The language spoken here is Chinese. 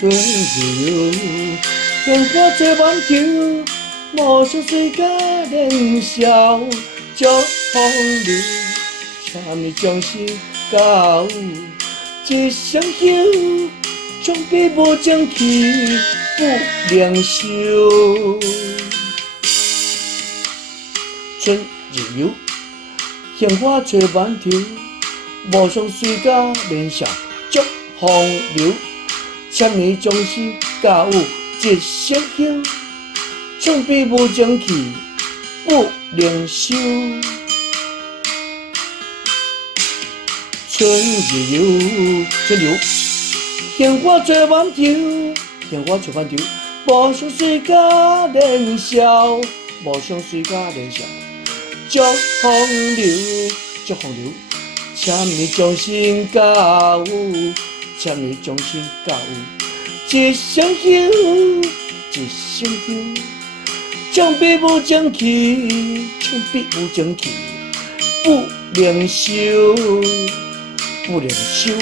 春日游，烟花吹满球，无想水甲燃烧，祝风流，请你将心交有。一双手，总比无争气不良修。春日游，烟花吹满头，无想水甲燃烧，祝风流。请你将心交有，一双手，总比无争气不良修。春日游，春游，烟花吹满头，烟花吹满头，无想水甲燃烧，无想水甲燃烧，祝风流，祝风流，请你将心交有，请你将心交有，一双手，一双手，总比无争气，总比无争气不良修。不良修。